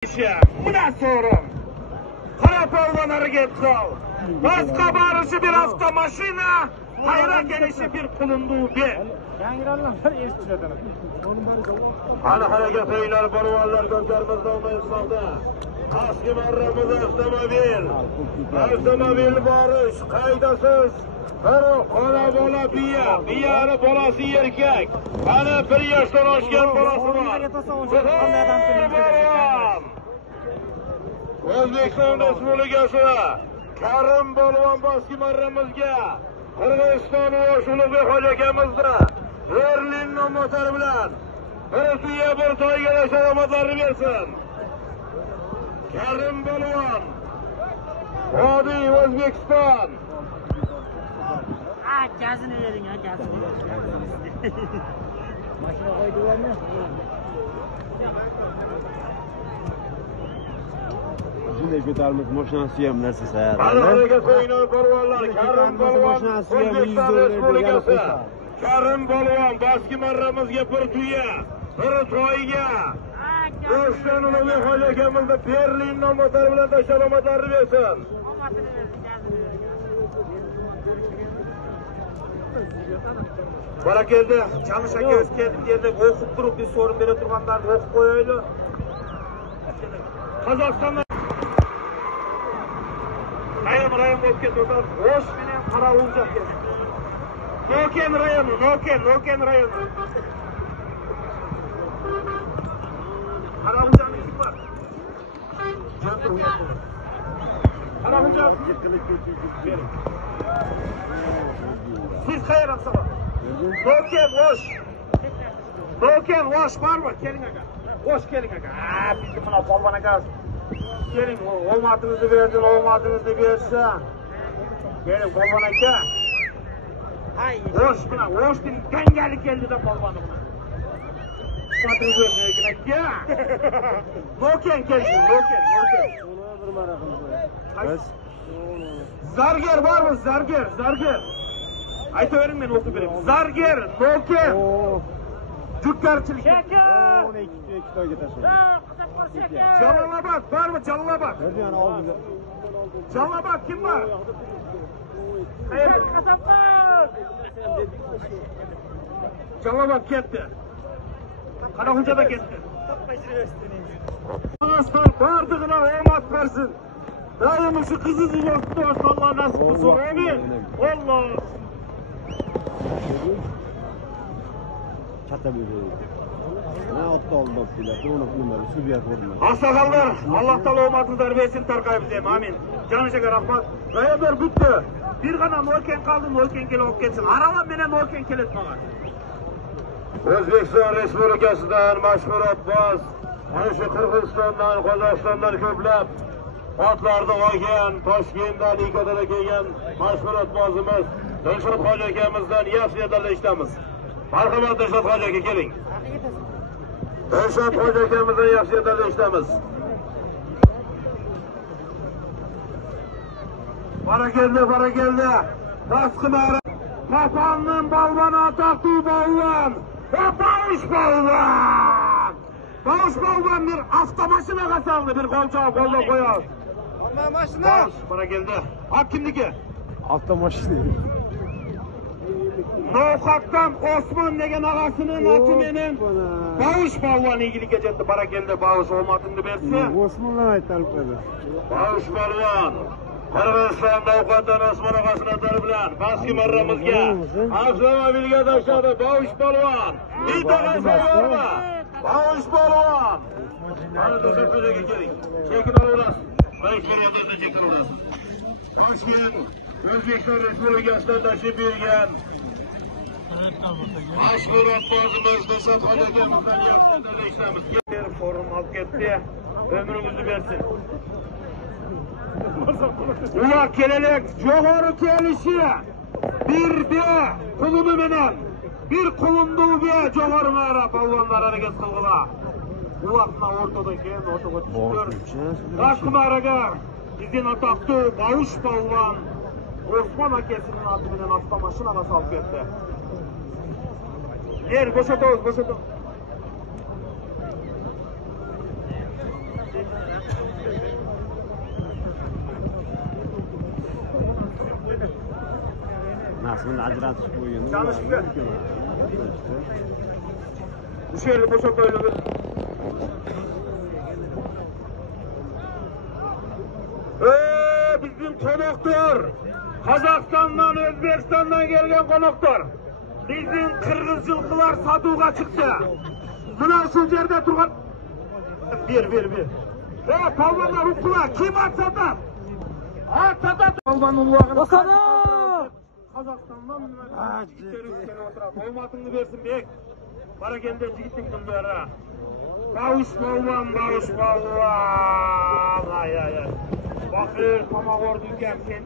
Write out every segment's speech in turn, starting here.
Buna sorun. Karakoldan hareket kıl. Başka barışı bir avtomaşina, hayra gelişi bir kulunduğu bir. Hani hareket eyler, baruvarlar göndermezde olmayı sağda. Aski marramız avtomobil barış, kaydasız. Ona bola biyarı bolası erkek. Hani bir yaştan hoşgen bolası var. O'zbekiston Respublikasi Karim Polvon Baski marramizga Qirg'iziston Ulug'bek hoji akamizni Berlin motori bilan bir tuya bir to'yga salomatlarni bersin. Karim Polvon Vodiy O'zbekiston. Gazini vering, gazini. Mashina qo'ydilarmi? Shunday ko'tarmiz mashinasi ham narsa sayar. Hareket o'ynar polvonlar Karim Polvon O'zbekiston Respublikasi. Karim Polvon Baski marramizga bir tuya, bir to'yga O'zbekiston Ulug'bek hoji akamizni Berlin motori bilan salomatlarni bersin. Bana geldi, Çamış aka öz keldim yerde okup durup bir sorun bere turganlarni okup koyaylı. Kazakistan'da Rayım olup ketip otar. Oş menen Kara Ulcak geldi. Noken rayonu, Noken rayonu. Kara Ulcak'ın kim var? Candır uyak olur. Kara Ulcak. Siz hayır aksama. Noken hoş var mı? Gelin aga. Hoş gelin aga. Bizim buna polvon aga. Gelin olmadığınızı verdin, olmadığınızı versen. Gelin polvon aga. Hoş buna, hoş din dengelik geldi de polvonu buna. Olmadığınızı verdin aga. Noken gelsin, Noken. Zarger var mı? Zarger. Aytıverin ben okup vereyim. Zarger, Noken. Cükkarçılık. Şeker. Onu iki toy getirsin. Çalalabak var mı? Çalalabak. Nerede yani al bize? Çalalabak kim var? Kasaplar. Çalalabak gitti. Karakunca da gitti. Bardığına olmaz versin. Dayımın şu kızı yoktu olsun Allah nasip olsun. Amin. Allah. Çata bir ne ottu oldu bile. Doğru numara sübiye vurma. Hastakallar Allah taala olmadığınızları versin tarkayımızı. Amin. Canı şeker rahmat. Dayımlar bitti. Bir kana Noken kaldı. Noken gel ok geçsin. Araba menen Noken kelet bana. O'zbekiston Respublikasidan mashhur Abbos, ana shu Qirg'izistondan, Qozog'istondan ko'plab otlarni olgan, Toshkentdan, Ikodan kelgan mashhur Abbosimiz Dilshod hoji akamizdan yaxshi eshitamiz. Marhamat Dilshod hoji aka keling. Dilshod hoji akamizdan yaxshi eshitamiz. Barakelli. Baskılar. Kapanın balvana ataklı balvan. Bağış balvan. Bağış balvan bir avtomaşina kasaldı bir kolçağı kolla koyar. Ondan maşina. Bağış bana geldi. Hak kimdiki? Avtomaşina. Nokak'tan Osman degen ağasının atı menen Bağış balvan ilgili geçetti. Bana geldi Bağış olmadığını verse. Osman'dan aytalım dedi. Bağış balvan. Qirg'izistonda ovqatdan Osmon og'asini atar bilan Baski marramizga avtomobilga tashladi Bağış polvon. Intag'asi bormi? Bağış polvon. Mana to'satlarga keling. Chekin olasiz. Bağış polvondan chekin olasiz. Toshkent O'zbekiston Respublikasidan tashrif buyurgan mashhur Abbosimiz Dilshod hoji akamizdan yaxshi eshitamiz. Forum olib ketdi. Ömrünüzü versin. Ular kelelek jo'g'ori kelişi bir de kulunu menen bir kulunduğu bir jo'g'ori mara polvonlar hareket kılgıla. Bu vaqtda ortada keyin ortaga tushdi. Taşkımaraga bizden ataklı Bağış polvon Osman akasının adı bilen avtomaşinaga salып ketdi. Boşatamiz. Aslında ajratışıp koyuyorsunuz. Çalışıp gel. Bu şehirli boşalt öyle bir. Bizim konuklar. Kazakistan'dan, Özbekistan'dan gelgen konuklar. Bizim kırgız yılkılar satığa çıktı. Buna şu yerde turgan. Bir. Palvanlar ukkular. Kim at satar? At satar. Palvan uluğağını. Kazakistan'dan jigitleri oturadi. Olmatыңды bersin bek. Barakende jigitting kunlari. Bavuş palvan. Ay. Bakır tamak ordu ekan sen.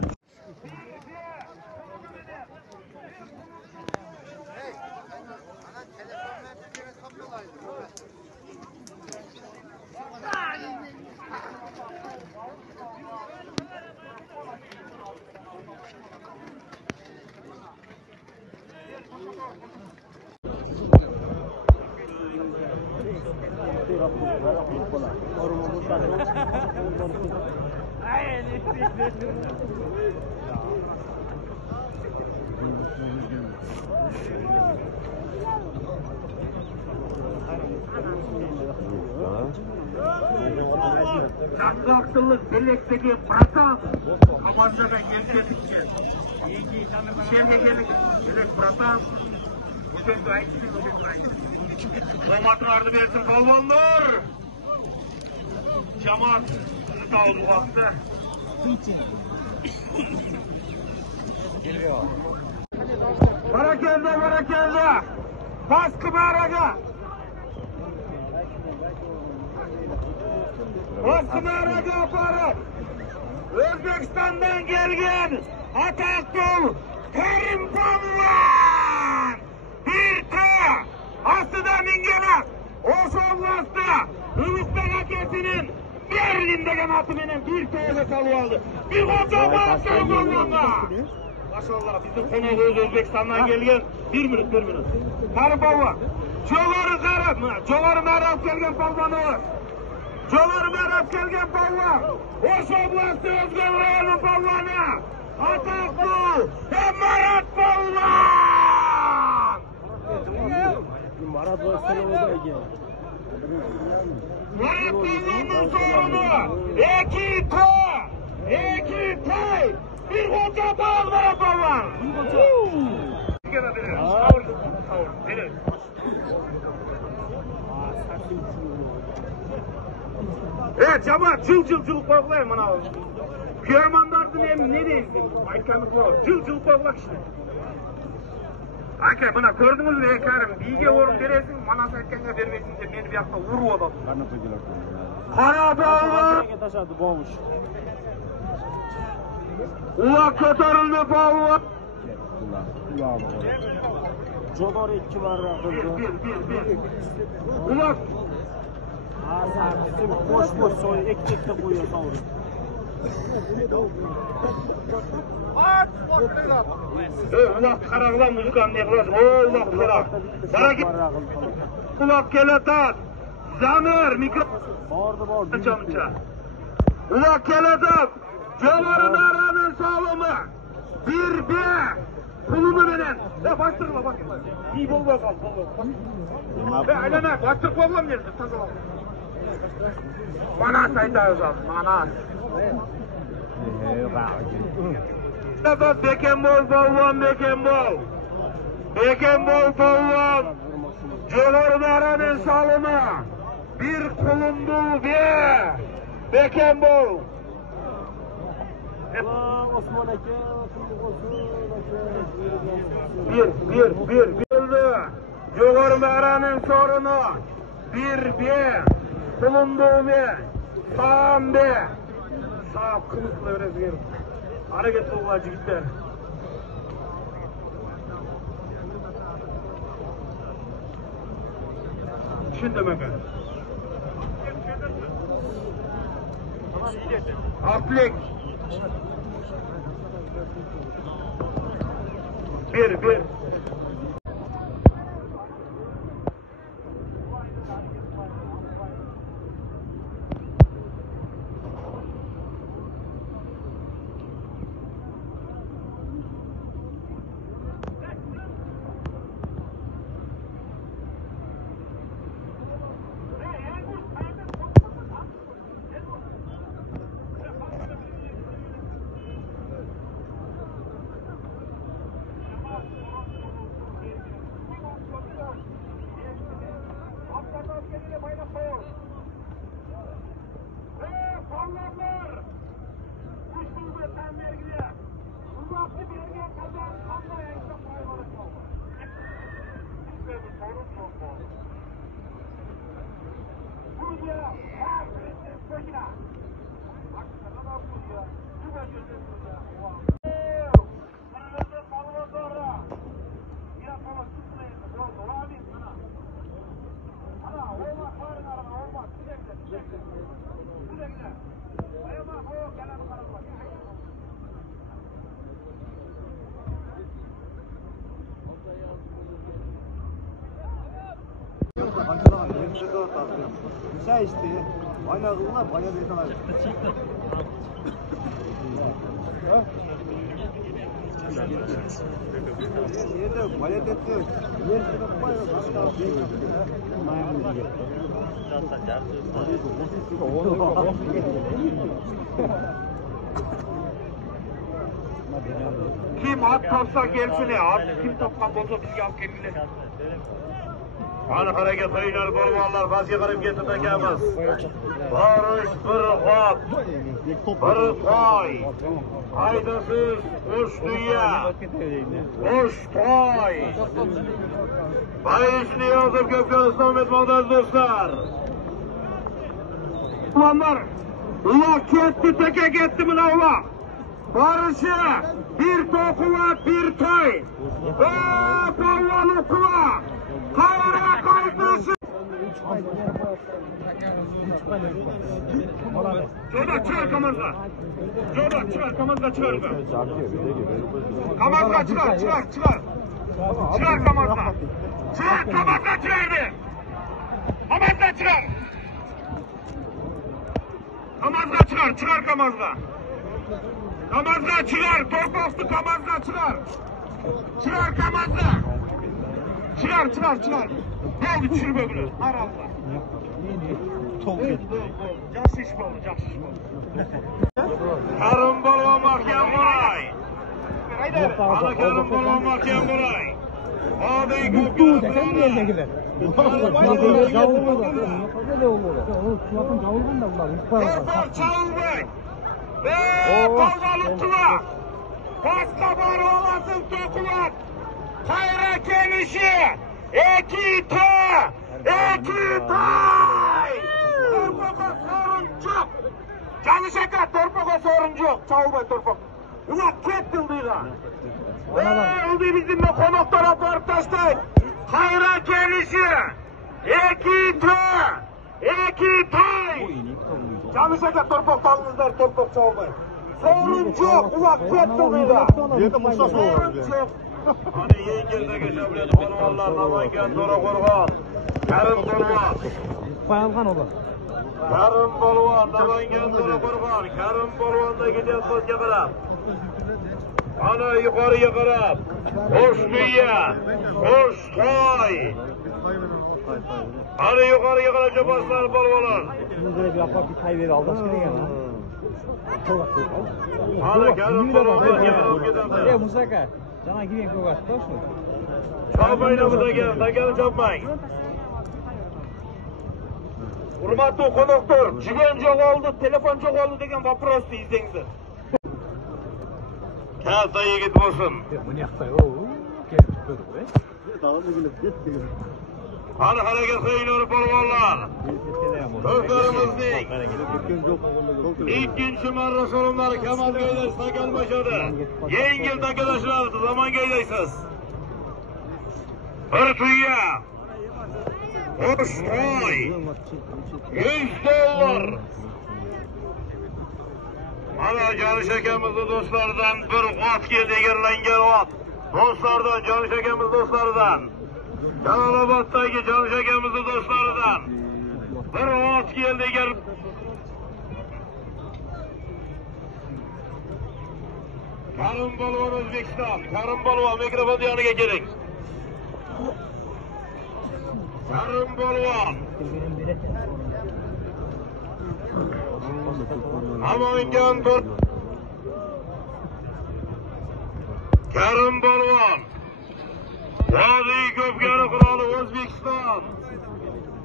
Çatlakçılık birlikteki Bratan Kapancaga gelmedikçe şehirde geldik Birlik Bratan Ödündü ayıtsın Zomatın ardı versin kalmanlar Cemaat Sağ vakti Barakelde Baskı baraga Osmanaga aparıp Özbekistan'dan gelgen ataklı Kerim Palvan bir tı astıda mingenak Oşo Vlas'ta Ümüsbek akesinin Berlin'degen atımenen bir tığını salı aldı. Bir hoca bağlı Palvan'a. Maşallah bizim konuğumuz Özbekistan'dan gelgen bir minut. Karı Palvan. Çoğarı merhab gelgen Palvan'ı. Çoğarı merhab gelgen Palvan. Oşo Vlas'ta Özgen Rayon'un Palvan'a. Ataklı Marat Palvan. Marat Palvan'ın sorunu. İki tay. Bir hoca bağlı Marat Palvan. Evet cemaat cıl koklayın bana. Görmandardın hem ne değilsin? Aykanlık o. Cıl koklak işte. Aykan bana gördünüz mü Ekarım? Bige orun veresin, manası aytkanga vermesin de beni bir yakta vuru odadı. Kara bağlı. Ulak kötörüldü bağlı. Jodor 2 var. Bir. Ulak. Boş soy ektekte koyuyor savur. Ulak karagılan müzikan ne kılasın? Ulak kara. Bana git. Ulak keletat. Zamir mikrofon. Bordu. Çamça. Ulak keletat. Jovarın aranın sağlamı. Bir. Kulunu veren. Bastırma. İyi bol bakalım. Aylana bastırıp oğlum nerede? Tazalım. Manas aytayız abi. Manas. Bekembol Palvan. Jovarın aranın sağlamı. Bir kulundu be. Bekembol. Osman Eke. Bir. Jogar Meran'ın sorunu. Bir. Bulunduğu be. Sağım be. Sağ kılıkla öyle bir. Hareket olacak gider. Şimdi mi? Atlik. Bir. Polvonlar! Ushbu tan belgili. Uzoqni bergan qazon qanday aytsa qo'yib qoldi. Ishlarni to'g'ri to'g'ri. Bunga har bir qo'yina. Aqllar bunga. Juda juda. Mana polvonlar. Ya tamam tutmayın. Oldu. Abi sana. Ana olmaz varın araba olmaz. Güle. Ayama o kalan kararlar. Güzel işte. Oynadılar, bayağı bir tane. Yerde bayağı dettiyor. Yerde bayağı başka bir şey. Kim at topsa gelsin ya. At kim topkan bolsa bizge alıp kelgiler. Ana hareket oynar bolvanlar bazı qarab ketib akamiz. Barış bir at. Bir toy. Haydasız uç dünya. Uç toy. Bayışını yazıp Gökçen etmekteyiz dostlar. Ulanlar. Ula ketti teke gitti mi la ula? Barışı bir tokuva bir toy. Polvon okuva. Kavra kaydışı. Joda çıkar kamazga. Joda çıkar kamazga çıkar. Kamazga çıkar. Çıkar kamazga. Çıkar kamazga çıkardı. Kamazga çıkar. Kamazga çıkar kamazga. Kamazga çıkar. Torpaklı kamazga çıkar. Çıkar kamazga. Çıkar. Geldi düşürüp öbürü. Aralda. Yaxşı iş oldu. Karım polvon mahkem Buray. Ana karım polvon mahkem Buray. Hadi Gökçen. Torpak çalınmayın. Polvon uçtular. Başka var olasın tokular. Kayra gelişi. Ekita! Torpak'a sorun yok. Çalışaka torpak'a sorun yok. Çağılmay torpak. Ulan kettin duyga. Oldu bizimle konaklara barıp taştayın. Kayra gelişi. Ekita! Çalışaka torpak talınızlar torpak çağılmay. Sorun yok. Ulan kettin duyga. Sorun yok. Hani yengilde geçebilen polvonlar Namangan To'raqo'rg'on. Karim polvon. Qo'yilgan ular. Karim polvon Namangan To'raqo'rg'on. Karim polvonda ketayotgan qarab. Ana yuqoriga qarab. Qo'sh tuya, qo'sh toy. Ana yuqoriga qarab jaboslar polvonlar. Bunga bir yoqqa bir tay berib aldashga degan. Ana Karim polvonga ketadi. Musaka. Sana giren ko'rgan to'shmi? Chopmaydi bu takani chopmang. Hurmatli qonaqlar, jigan yo'qoldi, telefon yo'qoldi degan vaprosni izlanglar. Katta yigit bo'lsin. Bu yoqda o kelib turdi. Qani harakat qilinglar polvonlar. O'zlarimizning ikkinchi marra so'rovlari Kamal Gaydash takalmashadi. Yengil takalashlar zamonga aydaysiz. Bir tuya. Qo'sh toy. $100. Mana Jonish akamizni do'stlaridan bir ot keldi, egarlangan ot. Do'stlardan Jonish akamiz do'stlaridan. Jaloloboddagi Jonish akamizni do'stlaridan bir ot keldi, egar Karim polvon O'zbekiston. Karim polvon mikrofon yoniga keling. Karim polvon. Namangan Karim polvon. Vodiy ko'pkari qiroli O'zbekiston.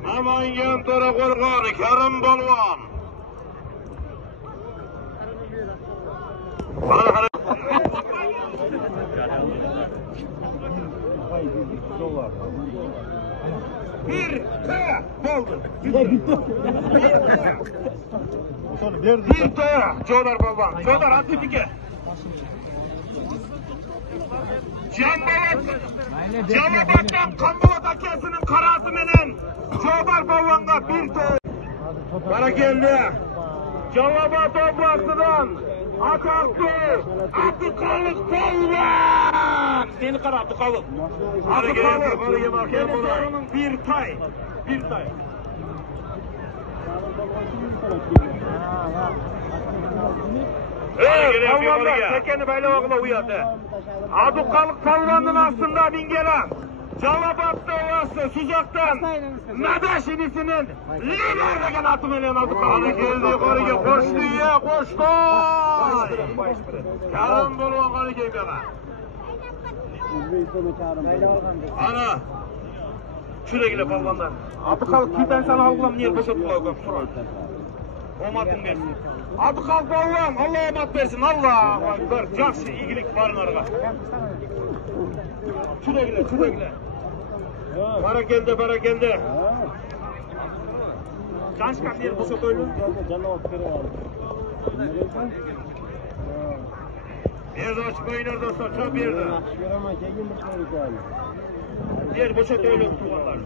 Namangan To'raqo'rg'on Karim polvon. Bir toya Çodar Balvan. Çodar attı dike. Canabat'tan Kambolat Akesi'nin karası menen Çodar Balvan'a bir toy. Bana geldi. Canabat Oblası'dan Ataklı Atıkalık Balvan. Seni kara Atıkalık. Atıkalık. Onun bir tay. Bir tay. Palvanlar tekeni böyle oğla uyadı. Adıkalık palvanın aslında bingelen. Calabat'ta ovası Suzak'tan Medaş inisinin liderliğine atımelen Adıkalık geldi. Korige koştu ya koştu. Yalan dolu kanı geldi. Ana. Şuraya gile palvanlar. Adıkalık ben sana algılam niye boşaltma koyalım. Omatın versin. Adı kalk Allah'ım. Allah omat versin. Allah. Жақсы iyilik varın arada. Şuraya gile. Şuraya gile. Para geldi. Para geldi. Danışkan diye boşalt öyle. Nerede açık oynar dostlar. Çok bir yerde. Diğer boşalt öyle tutulanlar.